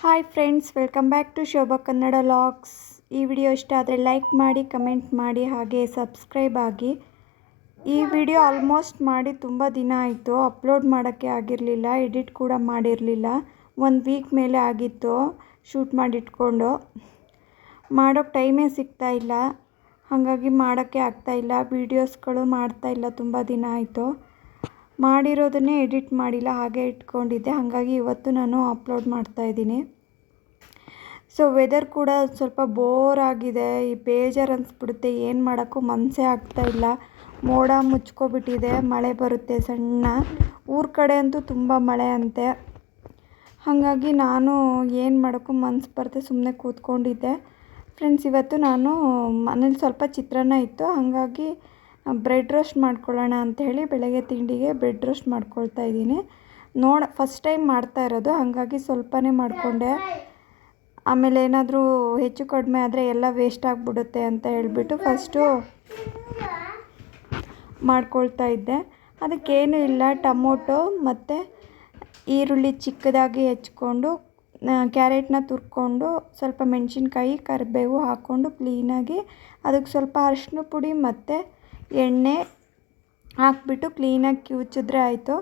Hi friends welcome back to Shobha Kannada logs ಈ video ಇಷ್ಟ ಆದರೆ ಲೈಕ್ ಮಾಡಿ ಕಮೆಂಟ್ ಮಾಡಿ, ಹಾಗೆ ಸಬ್ಸ್ಕ್ರೈಬ್ ಆಗಿ. ಈ ವಿಡಿಯೋ ಆಲ್ಮೋಸ್ಟ್ ಮಾಡಿ ತುಂಬ ದಿನ ಆಯಿತು. ಅಪ್ಲೋಡ್ ಮಾಡೋಕ್ಕೆ ಆಗಿರಲಿಲ್ಲ ಎಡಿಟ್ ಕೂಡ ಮಾಡಿರಲಿಲ್ಲ. ಒಂದು ವೀಕ್ ಮೇಲೆ ಆಗಿತ್ತು ಶೂಟ್ ಮಾಡಿಟ್ಕೊಂಡು. ಮಾಡೋಕ್ಕೆ ಟೈಮೇ ಸಿಗ್ತಾ ಇಲ್ಲ. ಹಾಗಾಗಿ ಮಾಡೋಕ್ಕೆ ಆಗ್ತಾಯಿಲ್ಲ ವೀಡಿಯೋಸ್ಗಳು ಮಾಡ್ತಾ ಇಲ್ಲ, ತುಂಬ ದಿನ ಆಯಿತು. ಮಾಡಿರೋದನ್ನೇ ಎಡಿಟ್ ಮಾಡಿಲ್ಲ, ಹಾಗೆ ಇಟ್ಕೊಂಡಿದ್ದೆ. ಹಾಗಾಗಿ ಇವತ್ತು ನಾನು ಅಪ್ಲೋಡ್ ಮಾಡ್ತಾ ಇದ್ದೀನಿ. ಸೊ ವೆದರ್ ಕೂಡ ಸ್ವಲ್ಪ ಬೋರ್ ಆಗಿದೆ. ಈ ಬೇಜಾರು ಅನಿಸ್ಬಿಡುತ್ತೆ. ಏನು ಮಾಡೋಕ್ಕೂ ಮನಸ್ಸೇ ಇಲ್ಲ. ಮೋಡ ಮುಚ್ಕೊಬಿಟ್ಟಿದೆ. ಮಳೆ ಬರುತ್ತೆ ಸಣ್ಣ. ಊರ ಕಡೆ ಅಂತೂ ತುಂಬ ಮಳೆ ಅಂತೆ. ಹಾಗಾಗಿ ನಾನು ಏನು ಮಾಡೋಕ್ಕೂ ಮನ್ಸು ಬರುತ್ತೆ ಸುಮ್ಮನೆ ಕೂತ್ಕೊಂಡಿದ್ದೆ. ಫ್ರೆಂಡ್ಸ್ ಇವತ್ತು ನಾನು ಮನೇಲಿ ಸ್ವಲ್ಪ ಚಿತ್ರಾನ್ನ ಇತ್ತು. ಹಾಗಾಗಿ ಬ್ರೆಡ್ ರೋಸ್ಟ್ ಮಾಡ್ಕೊಳ್ಳೋಣ ಅಂಥೇಳಿ ಬೆಳಗ್ಗೆ ತಿಂಡಿಗೆ ಬ್ರೆಡ್ ರೋಸ್ಟ್ ಮಾಡ್ಕೊಳ್ತಾ ಇದ್ದೀನಿ. ನೋಡ ಫಸ್ಟ್ ಟೈಮ್ ಮಾಡ್ತಾ ಇರೋದು. ಹಾಗಾಗಿ ಸ್ವಲ್ಪನೇ ಮಾಡಿಕೊಂಡೆ. ಆಮೇಲೆ ಏನಾದರೂ ಹೆಚ್ಚು ಕಡಿಮೆ ಆದರೆ ಎಲ್ಲ ವೇಸ್ಟ್ ಆಗಿಬಿಡುತ್ತೆ ಅಂತ ಹೇಳಿಬಿಟ್ಟು ಫಸ್ಟು ಮಾಡ್ಕೊಳ್ತಾ ಇದ್ದೆ. ಅದಕ್ಕೇನು ಇಲ್ಲ. ಟೊಮೊಟೊ ಮತ್ತು ಈರುಳ್ಳಿ ಚಿಕ್ಕದಾಗಿ ಹೆಚ್ಕೊಂಡು ಕ್ಯಾರೆಟ್ನ ತುರ್ಕೊಂಡು, ಸ್ವಲ್ಪ ಮೆಣಸಿನ್ಕಾಯಿ, ಕರಿಬೇವು ಹಾಕ್ಕೊಂಡು ಕ್ಲೀನಾಗಿ ಅದಕ್ಕೆ ಸ್ವಲ್ಪ ಅರಿಶಿನ ಪುಡಿ ಮತ್ತು ಎಣ್ಣೆ ಹಾಕ್ಬಿಟ್ಟು ಕ್ಲೀನಾಗಿ ಕಿವುಚಿದ್ರೆ ಆಯಿತು.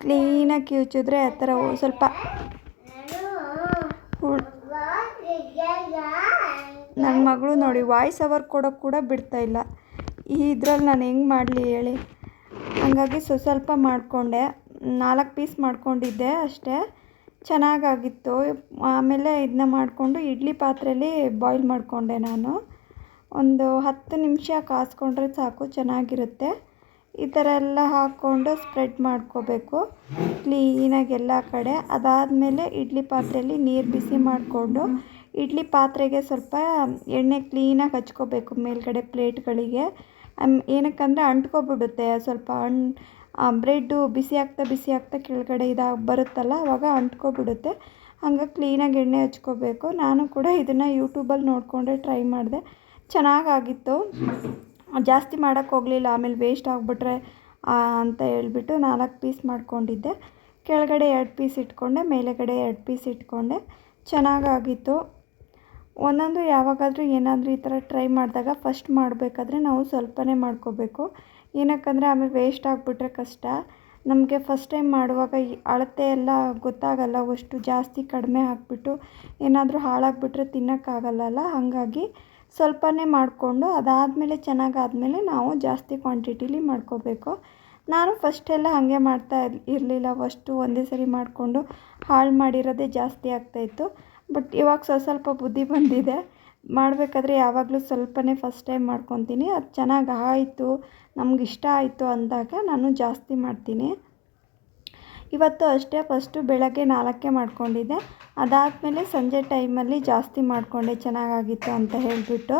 ಕ್ಲೀನಾಗಿ ಕಿವುಚಿದ್ರೆ ಆ ಥರ ಸ್ವಲ್ಪ ನನ್ನ ಮಗಳು ನೋಡಿ ವಾಯ್ಸ್ ಅವರ್ ಕೊಡೋಕ್ಕೆ ಕೂಡ ಬಿಡ್ತಾ ಇಲ್ಲ. ಈ ಇದ್ರಲ್ಲಿ ನಾನು ಹೆಂಗೆ ಮಾಡಲಿ ಹೇಳಿ. ಹಾಗಾಗಿ ಸ್ವಲ್ಪ ಸ್ವಲ್ಪ ಮಾಡಿಕೊಂಡೆ. ನಾಲ್ಕು ಪೀಸ್ ಮಾಡ್ಕೊಂಡಿದ್ದೆ ಅಷ್ಟೇ. ಚೆನ್ನಾಗಾಗಿತ್ತು. ಆಮೇಲೆ ಇದನ್ನ ಮಾಡಿಕೊಂಡು ಇಡ್ಲಿ ಪಾತ್ರೆಯಲ್ಲಿ ಬಾಯ್ಲ್ ಮಾಡಿಕೊಂಡೆ ನಾನು. ಒಂದು ಹತ್ತು ನಿಮಿಷ ಕಾಸ್ಕೊಂಡ್ರೆ ಸಾಕು, ಚೆನ್ನಾಗಿರುತ್ತೆ. ಈ ಥರ ಎಲ್ಲ ಹಾಕ್ಕೊಂಡು ಸ್ಪ್ರೆಡ್ ಮಾಡ್ಕೋಬೇಕು. ಕ್ಲೀನಾಗಿ ಎಲ್ಲ ಕಡೆ. ಅದಾದಮೇಲೆ ಇಡ್ಲಿ ಪಾತ್ರೆಯಲ್ಲಿ ನೀರು ಬಿಸಿ ಮಾಡಿಕೊಂಡು, ಇಡ್ಲಿ ಪಾತ್ರೆಗೆ ಸ್ವಲ್ಪ ಎಣ್ಣೆ ಕ್ಲೀನಾಗಿ ಹಚ್ಕೋಬೇಕು ಮೇಲ್ಗಡೆ ಪ್ಲೇಟ್ಗಳಿಗೆ. ಏನಕ್ಕಂದರೆ ಅಂಟ್ಕೊಬಿಡುತ್ತೆ, ಸ್ವಲ್ಪ ಅಣ್ ಬ್ರೆಡ್ಡು ಬಿಸಿ ಆಗ್ತಾ ಬಿಸಿ ಆಗ್ತಾ ಕೆಳಗಡೆ ಇದಾಗಿ ಬರುತ್ತಲ್ಲ, ಅವಾಗ ಅಂಟ್ಕೊಬಿಡುತ್ತೆ. ಹಂಗೆ ಕ್ಲೀನಾಗಿ ಎಣ್ಣೆ ಹಚ್ಕೋಬೇಕು. ನಾನು ಕೂಡ ಇದನ್ನು ಯೂಟ್ಯೂಬಲ್ಲಿ ನೋಡಿಕೊಂಡೆ ಟ್ರೈ ಮಾಡಿದೆ. ಚೆನ್ನಾಗಾಗಿತ್ತು. ಜಾಸ್ತಿ ಮಾಡೋಕ್ಕೆ ಹೋಗಲಿಲ್ಲ, ಆಮೇಲೆ ವೇಸ್ಟ್ ಆಗಿಬಿಟ್ರೆ ಅಂತ ಹೇಳ್ಬಿಟ್ಟು ನಾಲ್ಕು ಪೀಸ್ ಮಾಡ್ಕೊಂಡಿದ್ದೆ. ಕೆಳಗಡೆ ಎರಡು ಪೀಸ್ ಇಟ್ಕೊಂಡೆ, ಮೇಲೆಗಡೆ ಎರಡು ಪೀಸ್ ಇಟ್ಕೊಂಡೆ. ಚೆನ್ನಾಗಾಗಿತ್ತು. ಒಂದೊಂದು ಯಾವಾಗಾದರೂ ಏನಾದರೂ ಈ ಥರ ಟ್ರೈ ಮಾಡಿದಾಗ ಫಸ್ಟ್ ಮಾಡಬೇಕಾದ್ರೆ ನಾವು ಸ್ವಲ್ಪನೇ ಮಾಡ್ಕೋಬೇಕು. ಏನಕ್ಕಂದರೆ ಆಮೇಲೆ ವೇಸ್ಟ್ ಆಗಿಬಿಟ್ರೆ ಕಷ್ಟ. ನಮಗೆ ಫಸ್ಟ್ ಟೈಮ್ ಮಾಡುವಾಗ ಅಳತೆ ಎಲ್ಲ ಗೊತ್ತಾಗಲ್ಲ, ಅಷ್ಟು ಜಾಸ್ತಿ ಕಡಿಮೆ ಹಾಕ್ಬಿಟ್ಟು ಏನಾದರೂ ಹಾಳಾಗಿಬಿಟ್ರೆ ತಿನ್ನೋಕ್ಕಾಗಲ್ಲಲ್ಲ ಹಾಗಾಗಿ ಸ್ವಲ್ಪನೇ ಮಾಡಿಕೊಂಡು ಅದಾದಮೇಲೆ ಚೆನ್ನಾಗಾದಮೇಲೆ ನಾವು ಜಾಸ್ತಿ ಕ್ವಾಂಟಿಟಿಲಿ ಮಾಡ್ಕೋಬೇಕು. ನಾನು ಫಸ್ಟೆಲ್ಲ ಹಾಗೆ ಮಾಡ್ತಾ ಇರಲಿಲ್ಲ. ಫಸ್ಟು ಒಂದೇ ಸರಿ ಮಾಡಿಕೊಂಡು ಹಾಳು ಮಾಡಿರೋದೇ ಜಾಸ್ತಿ ಆಗ್ತಾಯಿತ್ತು ಬಟ್ ಇವಾಗ ಸ್ವಲ್ಪ ಸ್ವಲ್ಪ ಬುದ್ಧಿ ಬಂದಿದೆ. ಮಾಡಬೇಕಾದ್ರೆ ಯಾವಾಗಲೂ ಸ್ವಲ್ಪನೇ ಫಸ್ಟ್ ಟೈಮ್ ಮಾಡ್ಕೊತೀನಿ. ಅದು ಚೆನ್ನಾಗಿ ಆಯಿತು, ನಮ್ಗೆ ಇಷ್ಟ ಆಯಿತು ಅಂದಾಗ ನಾನು ಜಾಸ್ತಿ ಮಾಡ್ತೀನಿ. ಇವತ್ತು ಅಷ್ಟೇ ಫಸ್ಟು ಬೆಳಗ್ಗೆ ನಾಲ್ಕೇ ಮಾಡ್ಕೊಂಡಿದ್ದೆ. ಅದಾದಮೇಲೆ ಸಂಜೆ ಟೈಮಲ್ಲಿ ಜಾಸ್ತಿ ಮಾಡಿಕೊಂಡೆ ಚೆನ್ನಾಗಾಗಿತ್ತು ಅಂತ ಹೇಳಿಬಿಟ್ಟು.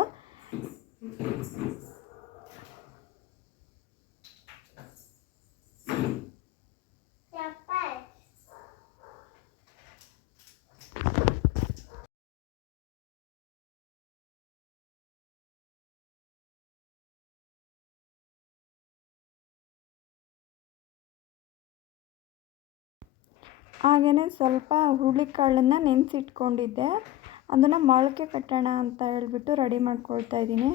ಹಾಗೆಯೇ ಸ್ವಲ್ಪ ಹುರುಳಿಕಾಳನ್ನ ನೆನೆಸಿಟ್ಕೊಂಡಿದ್ದೆ. ಅದನ್ನು ಮೊಳಕೆ ಕಟ್ಟೋಣ ಅಂತ ಹೇಳ್ಬಿಟ್ಟು ರೆಡಿ ಮಾಡ್ಕೊಳ್ತಾ ಇದ್ದೀನಿ.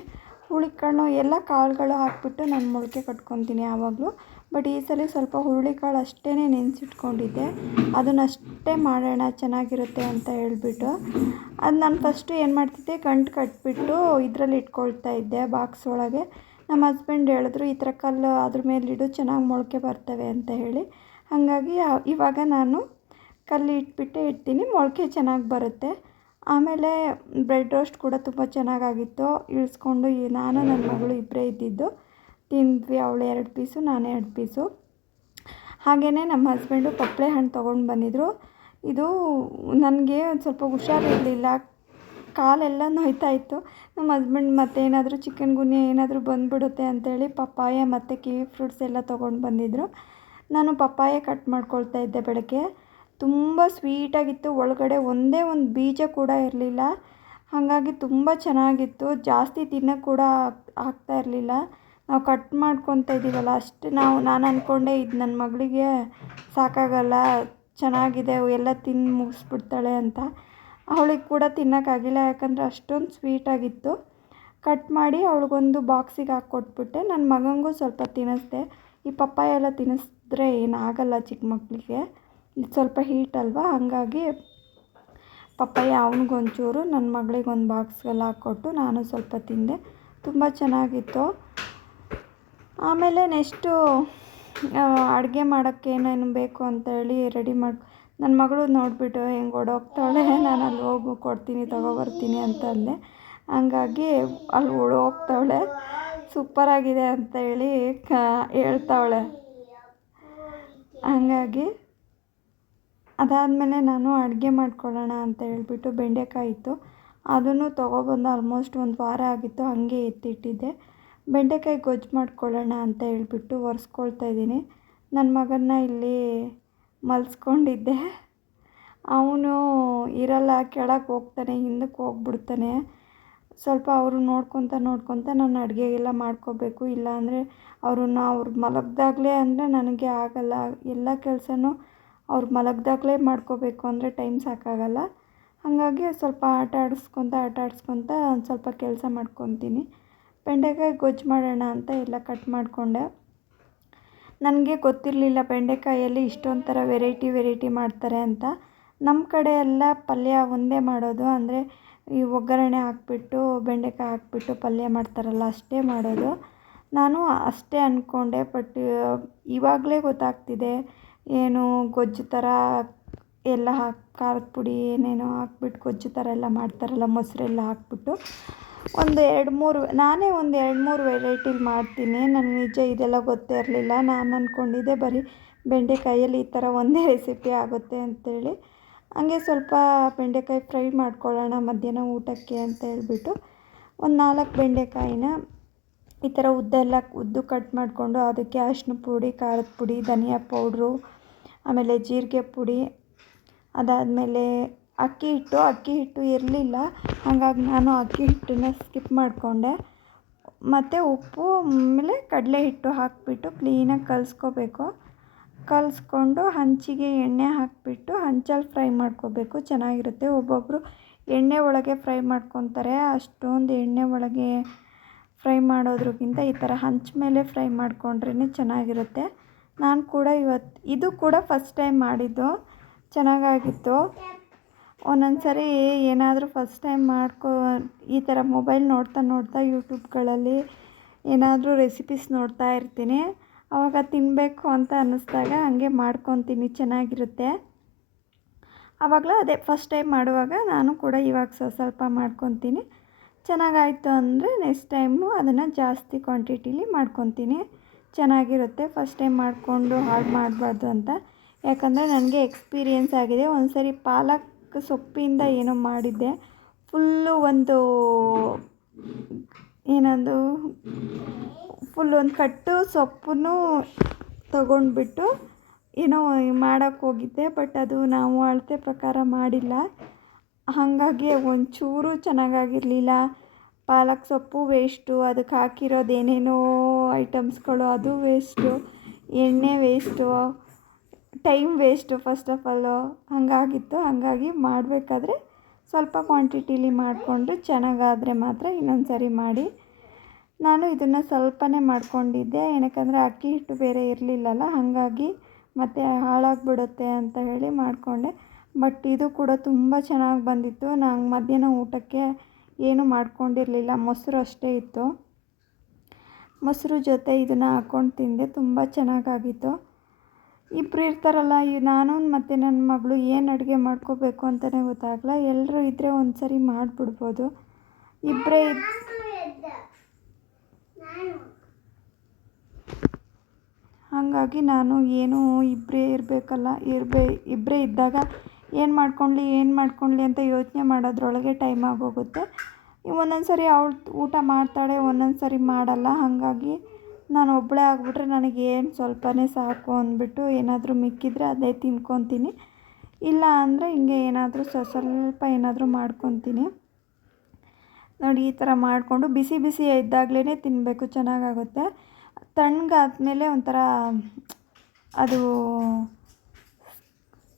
ಹುರುಳಿಕಾಳು ಎಲ್ಲ ಕಾಳುಗಳು ಹಾಕ್ಬಿಟ್ಟು ನಾನು ಮೊಳಕೆ ಕಟ್ಕೊತೀನಿ ಯಾವಾಗಲೂ. ಬಟ್ ಈ ಸಲ ಸ್ವಲ್ಪ ಹುರುಳಿಕಾಳು ಅಷ್ಟೇ ನೆನೆಸಿಟ್ಕೊಂಡಿದ್ದೆ. ಅದನ್ನಷ್ಟೇ ಮಾಡೋಣ, ಚೆನ್ನಾಗಿರುತ್ತೆ ಅಂತ ಹೇಳಿಬಿಟ್ಟು. ಅದು ನಾನು ಫಸ್ಟು ಏನು ಮಾಡ್ತಿದ್ದೆ, ಗಂಟು ಕಟ್ಬಿಟ್ಟು ಇದರಲ್ಲಿ ಇಟ್ಕೊಳ್ತಾ ಇದ್ದೆ ಬಾಕ್ಸ್ ಒಳಗೆ. ನಮ್ಮ ಹಸ್ಬೆಂಡ್ ಹೇಳಿದ್ರು, ಈ ಥರ ಕಲ್ಲು ಅದ್ರ ಮೇಲಿಡು ಚೆನ್ನಾಗಿ ಮೊಳಕೆ ಬರ್ತವೆ ಅಂತ ಹೇಳಿ. ಹಾಗಾಗಿ ಇವಾಗ ನಾನು ಕಲ್ಲಿ ಇಟ್ಬಿಟ್ಟೆ ಇಡ್ತೀನಿ, ಮೊಳಕೆ ಚೆನ್ನಾಗಿ ಬರುತ್ತೆ. ಆಮೇಲೆ ಬ್ರೆಡ್ ರೋಸ್ಟ್ ಕೂಡ ತುಂಬ ಚೆನ್ನಾಗಾಗಿತ್ತು. ಇಳಿಸ್ಕೊಂಡು ನಾನು ನನ್ನ ಮಗಳು ಇಬ್ಬರೇ ಇದ್ದಿದ್ದು, ತಿಂದ್ವಿ ಅವಳು ಎರಡು ಪೀಸು, ನಾನು ಎರಡು ಪೀಸು. ಹಾಗೆಯೇ ನಮ್ಮ ಹಸ್ಬೆಂಡು ಪಪ್ಪಳೆ ಹಣ್ಣು ತೊಗೊಂಡು ಬಂದಿದ್ರು. ಇದು ನನಗೆ ಒಂದು ಸ್ವಲ್ಪ ಹುಷಾರಿರಲಿಲ್ಲ. ಕಾಲೆಲ್ಲ ನೋಯ್ತಾ ಇತ್ತು. ನಮ್ಮ ಹಸ್ಬೆಂಡ್ ಮತ್ತೇನಾದರೂ ಚಿಕನ್ ಗುನ್ಯ ಏನಾದರೂ ಬಂದುಬಿಡುತ್ತೆ ಅಂತೇಳಿ ಪಪ್ಪಾಯ ಮತ್ತು ಕಿವಿ ಫ್ರೂಟ್ಸ್ ಎಲ್ಲ ತೊಗೊಂಡು ಬಂದಿದ್ದರು ನಾನು ಪಪ್ಪಾಯ ಕಟ್ ಮಾಡ್ಕೊಳ್ತಾ ಇದ್ದೆ ಬೆಳಗ್ಗೆ. ತುಂಬ ಸ್ವೀಟಾಗಿತ್ತು ಒಳಗಡೆ ಒಂದೇ ಒಂದು ಬೀಜ ಕೂಡ ಇರಲಿಲ್ಲ. ಹಾಗಾಗಿ ತುಂಬ ಚೆನ್ನಾಗಿತ್ತು. ಜಾಸ್ತಿ ತಿನ್ನೋಕ್ಕೆ ಕೂಡ ಆಗ್ತಾ ಇರಲಿಲ್ಲ. ನಾವು ಕಟ್ ಮಾಡ್ಕೊತ ಇದ್ದೀವಲ್ಲ, ಅಷ್ಟು ನಾವು, ನಾನು ಅಂದ್ಕೊಂಡೆ ಇದು ನನ್ನ ಮಗಳಿಗೆ ಸಾಕಾಗಲ್ಲ, ಚೆನ್ನಾಗಿದೆ, ಎಲ್ಲ ತಿಂದು ಮುಗಿಸ್ಬಿಡ್ತಾಳೆ ಅಂತ. ಅವಳಿಗೆ ಕೂಡ ತಿನ್ನೋಕ್ಕಾಗಿಲ್ಲ ಯಾಕಂದರೆ ಅಷ್ಟೊಂದು ಸ್ವೀಟಾಗಿತ್ತು ಕಟ್ ಮಾಡಿ ಅವಳಿಗೊಂದು ಬಾಕ್ಸಿಗೆ ಹಾಕಿ ಕೊಟ್ಬಿಟ್ಟೆ ನನ್ನ ಮಗನಿಗೂ ಸ್ವಲ್ಪ ತಿನ್ನಿಸ್ದೆ. ಈ ಪಪ್ಪಾಯ ಎಲ್ಲ ತಿನ್ನಿಸಿದ್ರೆ ಏನಾಗಲ್ಲ ಚಿಕ್ಕ ಮಕ್ಕಳಿಗೆ. ಇದು ಸ್ವಲ್ಪ ಹೀಟ್ ಅಲ್ವಾ? ಹಾಗಾಗಿ ಪಪ್ಪಾಯ ಅವನಿಗೊಂಚೂರು ನನ್ನ ಮಗಳಿಗೆ ಒಂದು ಬಾಕ್ಸ್ಗೆಲ್ಲ ಹಾಕ್ಕೊಟ್ಟು ನಾನು ಸ್ವಲ್ಪ ತಿಂದೆ. ತುಂಬ ಚೆನ್ನಾಗಿತ್ತು. ಆಮೇಲೆ ನೆಕ್ಸ್ಟು ಅಡುಗೆ ಮಾಡೋಕ್ಕೆ ಏನೇನು ಬೇಕು ಅಂತೇಳಿ ರೆಡಿ ಮಾಡಿ ನನ್ನ ಮಗಳು ನೋಡಿಬಿಟ್ಟು ಹೆಂಗೆ ಓಡೋಗ್ತಾಳೆ, ನಾನು ಅಲ್ಲಿ ಹೋಗು, ಕೊಡ್ತೀನಿ ತೊಗೊಬರ್ತೀನಿ ಅಂತ ಅಂದೆ. ಹಂಗಾಗಿ ಅಲ್ಲಿ ಓಡೋಗ್ತಾಳೆ. ಸೂಪರಾಗಿದೆ ಅಂತ ಹೇಳಿ, ಕ ಹೇಳ್ತಾವಳೆ ಹಂಗಾಗಿ ಅದಾದಮೇಲೆ ನಾನು ಅಡುಗೆ ಮಾಡ್ಕೊಳ್ಳೋಣ ಅಂತ ಹೇಳ್ಬಿಟ್ಟು ಬೆಂಡೆಕಾಯಿ ಇತ್ತು. ಅದನ್ನು ತೊಗೊಬಂದು ಆಲ್ಮೋಸ್ಟ್ ಒಂದು ವಾರ ಆಗಿತ್ತು, ಹಾಗೆ ಎತ್ತಿಟ್ಟಿದ್ದೆ. ಬೆಂಡೆಕಾಯಿ ಗೊಜ್ಜು ಮಾಡ್ಕೊಳ್ಳೋಣ ಅಂತ ಹೇಳ್ಬಿಟ್ಟು ಒರೆಸ್ಕೊಳ್ತಾ ಇದ್ದೀನಿ. ನನ್ನ ಮಗನ್ನ ಇಲ್ಲಿ ಮಲ್ಸ್ಕೊಂಡಿದ್ದೆ. ಅವನು ಇರಲ್ಲ, ಕೆಳಗೆ ಹೋಗ್ತಾನೆ, ಹಿಂದಕ್ಕೆ ಹೋಗ್ಬಿಡ್ತಾನೆ. ಸ್ವಲ್ಪ ಅವರು ನೋಡ್ಕೊತ ನೋಡ್ಕೊತ ನಾನು ಅಡುಗೆಗೆಲ್ಲ ಮಾಡ್ಕೋಬೇಕು. ಇಲ್ಲ ಇಲ್ಲಾಂದರೆ ಅವ್ರನ್ನ ಅವ್ರು ಮಲಗ್ದಾಗಲೇ ಅಂದರೆ ನನಗೆ ಆಗಲ್ಲ. ಎಲ್ಲ ಕೆಲಸನೂ ಅವ್ರು ಮಲಗ್ದಾಗಲೇ ಮಾಡ್ಕೋಬೇಕು ಅಂದರೆ ಟೈಮ್ ಸಾಕಾಗಲ್ಲ. ಹಾಗಾಗಿ ಸ್ವಲ್ಪ ಆಟ ಆಡಿಸ್ಕೊತ ಆಟ ಆಡಿಸ್ಕೊತ ಒಂದು ಸ್ವಲ್ಪ ಕೆಲಸ ಮಾಡ್ಕೊತೀನಿ. ಬೆಂಡೆಕಾಯಿ ಗೊಜ್ಜು ಮಾಡೋಣ ಅಂತ ಎಲ್ಲ ಕಟ್ ಮಾಡಿಕೊಂಡೆ. ನನಗೆ ಗೊತ್ತಿರಲಿಲ್ಲ ಬೆಂಡೆಕಾಯಲ್ಲಿ ಇಷ್ಟೊಂದು ಥರ ವೆರೈಟಿ ವೆರೈಟಿ ಮಾಡ್ತಾರೆ ಅಂತ. ನಮ್ಮ ಕಡೆ ಎಲ್ಲ ಪಲ್ಯ ಒಂದೇ ಮಾಡೋದು. ಅಂದರೆ ಈ ಒಗ್ಗರಣೆ ಹಾಕ್ಬಿಟ್ಟು, ಬೆಂಡೆಕಾಯಿ ಹಾಕ್ಬಿಟ್ಟು ಪಲ್ಯ ಮಾಡ್ತಾರಲ್ಲ, ಅಷ್ಟೇ ಮಾಡೋದು. ನಾನು ಅಷ್ಟೇ ಅಂದ್ಕೊಂಡೆ ಬಟ್ ಇವಾಗಲೇ ಗೊತ್ತಾಗ್ತಿದೆ. ಏನು ಗೊಜ್ಜು ಥರ ಎಲ್ಲ ಹಾಕಿ, ಖಾರದ ಪುಡಿ ಏನೇನೋ ಹಾಕ್ಬಿಟ್ಟು, ಗೊಜ್ಜು ಥರ ಎಲ್ಲ ಮಾಡ್ತಾರಲ್ಲ, ಮೊಸರೆಲ್ಲ ಹಾಕ್ಬಿಟ್ಟು. ಒಂದು ಎರಡು ಮೂರು, ನಾನೇ ಒಂದು ಎರಡು ಮೂರು ವೆರೈಟಿಲಿ ಮಾಡ್ತೀನಿ. ನನಗೆ ನಿಜ ಇದೆಲ್ಲ ಗೊತ್ತೇ ಇರಲಿಲ್ಲ. ನಾನು ಅಂದ್ಕೊಂಡಿದ್ದೆ ಬರೀ ಬೆಂಡೆಕಾಯಲ್ಲಿ ಈ ಥರ ಒಂದೇ ರೆಸಿಪಿ ಆಗುತ್ತೆ ಅಂತೇಳಿ. ಹಂಗೆ ಸ್ವಲ್ಪ ಬೆಂಡೆಕಾಯಿ ಫ್ರೈ ಮಾಡ್ಕೊಳ್ಳೋಣ ಮಧ್ಯಾಹ್ನ ಊಟಕ್ಕೆ ಅಂತ ಹೇಳ್ಬಿಟ್ಟು ಒಂದು ನಾಲ್ಕು ಬೆಂಡೆಕಾಯಿನ ಈ ಥರ ಉದ್ದ ಎಲ್ಲ ಉದ್ದು ಕಟ್ ಮಾಡಿಕೊಂಡು ಅದಕ್ಕೆ ಅರಿಶಿನ ಪುಡಿ, ಖಾರದ ಪುಡಿ, ಧನಿಯಾ ಪೌಡ್ರು, ಆಮೇಲೆ ಜೀರಿಗೆ ಪುಡಿ ಅದಾದಮೇಲೆ ಅಕ್ಕಿ ಹಿಟ್ಟು. ಅಕ್ಕಿ ಹಿಟ್ಟು ಇರಲಿಲ್ಲ, ಹಾಗಾಗಿ ನಾನು ಅಕ್ಕಿ ಹಿಟ್ಟನ್ನ ಸ್ಕಿಪ್ ಮಾಡಿಕೊಂಡೆ. ಮತ್ತು ಉಪ್ಪು ಆಮೇಲೆ ಕಡಲೆ ಹಿಟ್ಟು ಹಾಕಿಬಿಟ್ಟು ಕ್ಲೀನಾಗಿ ಕಲಿಸ್ಕೋಬೇಕು. ಕಲಿಸ್ಕೊಂಡು ಹಂಚಿಗೆ ಎಣ್ಣೆ ಹಾಕಿಬಿಟ್ಟು ಹಂಚಲ್ಲಿ ಫ್ರೈ ಮಾಡ್ಕೋಬೇಕು. ಚೆನ್ನಾಗಿರುತ್ತೆ. ಒಬ್ಬೊಬ್ಬರು ಎಣ್ಣೆ ಒಳಗೆ ಫ್ರೈ ಮಾಡ್ಕೊತಾರೆ. ಅಷ್ಟೊಂದು ಎಣ್ಣೆ ಒಳಗೆ ಫ್ರೈ ಮಾಡೋದ್ರಕ್ಕಿಂತ ಈ ಥರ ಹಂಚ ಮೇಲೆ ಫ್ರೈ ಮಾಡಿಕೊಂಡ್ರೇ ಚೆನ್ನಾಗಿರುತ್ತೆ. ನಾನು ಕೂಡ ಇವತ್ತು ಇದು ಕೂಡ ಫಸ್ಟ್ ಟೈಮ್ ಮಾಡಿದ್ದು. ಚೆನ್ನಾಗಾಗಿತ್ತು. ಒಂದೊಂದು ಸರಿ ಏನಾದರೂ ಫಸ್ಟ್ ಟೈಮ್ ಮಾಡ್ಕೋ, ಈ ಥರ ಮೊಬೈಲ್ ನೋಡ್ತಾ ನೋಡ್ತಾ ಯೂಟ್ಯೂಬ್ಗಳಲ್ಲಿ ಏನಾದರೂ ರೆಸಿಪೀಸ್ ನೋಡ್ತಾ ಇರ್ತೀನಿ. ಆವಾಗ ತಿನ್ನಬೇಕು ಅಂತ ಅನ್ನಿಸ್ದಾಗ ಹಾಗೆ ಮಾಡ್ಕೊತೀನಿ, ಚೆನ್ನಾಗಿರುತ್ತೆ. ಆವಾಗಲೂ ಅದೇ ಫಸ್ಟ್ ಟೈಮ್ ಮಾಡುವಾಗ ನಾನು ಕೂಡ ಇವಾಗ ಸ್ವಲ್ಪ ಸ್ವಲ್ಪ ಮಾಡ್ಕೊತೀನಿ. ಚೆನ್ನಾಗಾಯಿತು ಅಂದರೆ ನೆಕ್ಸ್ಟ್ ಟೈಮು ಅದನ್ನು ಜಾಸ್ತಿ ಕ್ವಾಂಟಿಟೀಲಿ ಮಾಡ್ಕೊತೀನಿ. ಚೆನ್ನಾಗಿರುತ್ತೆ ಫಸ್ಟ್ ಟೈಮ್ ಮಾಡಿಕೊಂಡು ಹಾಳು ಮಾಡಬಾರ್ದು ಅಂತ. ಯಾಕಂದರೆ ನನಗೆ ಎಕ್ಸ್ಪೀರಿಯೆನ್ಸ್ ಆಗಿದೆ. ಒಂದು ಸರಿ ಪಾಲಕ್ ಸೊಪ್ಪಿಂದ ಏನೋ ಮಾಡಿದ್ದೆ. ಫುಲ್ಲು ಒಂದು ಏನದು ಫುಲ್ ಒಂದು ಕಟ್ಟು ಸೊಪ್ಪನ್ನು ತಗೊಂಡ್ಬಿಟ್ಟು ಏನೋ ಮಾಡೋಕ್ಕೆ ಹೋಗಿದ್ದೆ, ಬಟ್ ಅದು ನಾವು ಅಳತೆ ಪ್ರಕಾರ ಮಾಡಿಲ್ಲ. ಹಾಗಾಗಿ ಒಂಚೂರು ಚೆನ್ನಾಗಾಗಿರಲಿಲ್ಲ. ಪಾಲಕ್ ಸೊಪ್ಪು ವೇಸ್ಟು, ಅದಕ್ಕೆ ಹಾಕಿರೋದು ಏನೇನೋ ಐಟಮ್ಸ್ಗಳು ಅದು ವೇಸ್ಟು, ಎಣ್ಣೆ waste, time waste first of all. ಹಾಗಾಗಿತ್ತು, ಹಾಗಾಗಿ ಮಾಡಬೇಕಾದ್ರೆ ಸ್ವಲ್ಪ ಕ್ವಾಂಟಿಟಿಲಿ ಮಾಡಿಕೊಂಡು ಚೆನ್ನಾಗಾದರೆ ಮಾತ್ರ ಇನ್ನೊಂದು ಸರಿ ಮಾಡಿ. ನಾನು ಇದನ್ನು ಸ್ವಲ್ಪನೇ ಮಾಡ್ಕೊಂಡಿದ್ದೆ. ಏನಕ್ಕಂದರೆ ಅಕ್ಕಿ ಹಿಟ್ಟು ಬೇರೆ ಇರಲಿಲ್ಲಲ್ಲ, ಹಾಗಾಗಿ ಮತ್ತು ಹಾಳಾಗಿಬಿಡುತ್ತೆ ಅಂತ ಹೇಳಿ ಮಾಡಿಕೊಂಡೆ. ಬಟ್ ಇದು ಕೂಡ ತುಂಬ ಚೆನ್ನಾಗಿ ಬಂದಿತ್ತು. ನಾನು ಮಧ್ಯಾಹ್ನ ಊಟಕ್ಕೆ ಏನು ಮಾಡ್ಕೊಂಡಿರಲಿಲ್ಲ. ಮೊಸರು ಅಷ್ಟೇ ಇತ್ತು. ಮೊಸರು ಜೊತೆ ಇದನ್ನು ಹಾಕ್ಕೊಂಡು ತಿಂದೆ. ತುಂಬ ಚೆನ್ನಾಗಾಗಿತ್ತು. ಇಬ್ಬರು ಇರ್ತಾರಲ್ಲ, ಈ ನಾನು ಮತ್ತು ನನ್ನ ಮಗಳು ಏನು ಅಡುಗೆ ಮಾಡ್ಕೋಬೇಕು ಅಂತಲೇ ಗೊತ್ತಾಗಲ್ಲ. ಎಲ್ಲರೂ ಇದ್ದರೆ ಒಂದು ಸರಿ ಮಾಡಿಬಿಡ್ಬೋದು ಇಬ್ಬರೇ ಹಾಗಾಗಿ ನಾನು ಏನು ಇಬ್ಬರೇ ಇರಬೇಕಲ್ಲ, ಇರಬೇ ಇಬ್ಬರೇ ಇದ್ದಾಗ ಏನು ಮಾಡ್ಕೊಳ್ಳಿ ಏನು ಮಾಡ್ಕೊಳ್ಳಿ ಅಂತ ಯೋಚನೆ ಮಾಡೋದ್ರೊಳಗೆ ಟೈಮ್ ಆಗೋಗುತ್ತೆ. ಒಂದೊಂದು ಸರಿ ಅವಳು ಊಟ ಮಾಡ್ತಾಳೆ ಒಂದೊಂದು ಸರಿ ಮಾಡಲ್ಲ. ಹಾಗಾಗಿ ನಾನು ಒಬ್ಬಳೇ ಆಗಿಬಿಟ್ರೆ ನನಗೆ ಏನು ಸ್ವಲ್ಪನೇ ಸಾಕು ಅಂದ್ಬಿಟ್ಟು ಏನಾದರೂ ಮಿಕ್ಕಿದ್ರೆ ಅದೇ ತಿನ್ಕೊತೀನಿ. ಇಲ್ಲ ಅಂದರೆ ಹಿಂಗೆ ಏನಾದರೂ ಸ್ವ ಸ್ವಲ್ಪ ಏನಾದರೂ ಮಾಡ್ಕೊತೀನಿ. ನೋಡಿ ಈ ಥರ ಮಾಡಿಕೊಂಡು ಬಿಸಿ ಬಿಸಿ ಇದ್ದಾಗಲೇ ತಿನ್ನಬೇಕು ಚೆನ್ನಾಗಾಗುತ್ತೆ. ತಣ್ಣಗಾದ್ಮೇಲೆ ಒಂಥರ ಅದು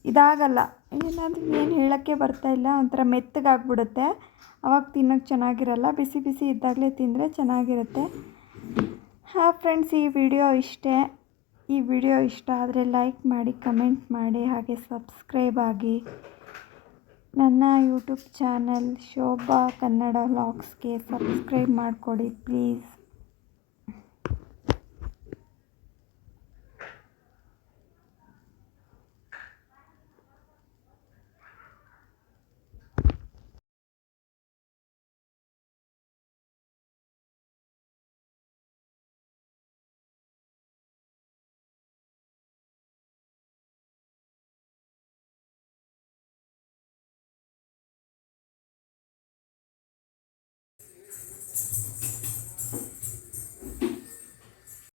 ಇದಾಗಲ್ಲ. ಏನಾದರೂ ಏನು ಹೇಳೋಕ್ಕೆ ಬರ್ತಾ ಇಲ್ಲ, ಒಂಥರ ಮೆತ್ತಗಾಗ್ಬಿಡುತ್ತೆ. ಅವಾಗ ತಿನ್ನೋಕ್ಕೆ ಚೆನ್ನಾಗಿರಲ್ಲ, ಬಿಸಿ ಬಿಸಿ ಇದ್ದಾಗಲೇ ತಿಂದರೆ ಚೆನ್ನಾಗಿರುತ್ತೆ. ಹಾಂ ಫ್ರೆಂಡ್ಸ್ ಈ ವಿಡಿಯೋ ಇಷ್ಟೇ. ಈ ವಿಡಿಯೋ ಇಷ್ಟ ಆದರೆ ಲೈಕ್ ಮಾಡಿ ಕಮೆಂಟ್ ಮಾಡಿ, ಹಾಗೆ ಸಬ್ಸ್ಕ್ರೈಬ್ ಆಗಿ. ನನ್ನ ಯೂಟ್ಯೂಬ್ ಚಾನಲ್ ಶೋಭಾ ಕನ್ನಡ ವ್ಲಾಗ್ಸ್ಗೆ ಸಬ್ಸ್ಕ್ರೈಬ್ ಮಾಡಿಕೊಡಿ ಪ್ಲೀಸ್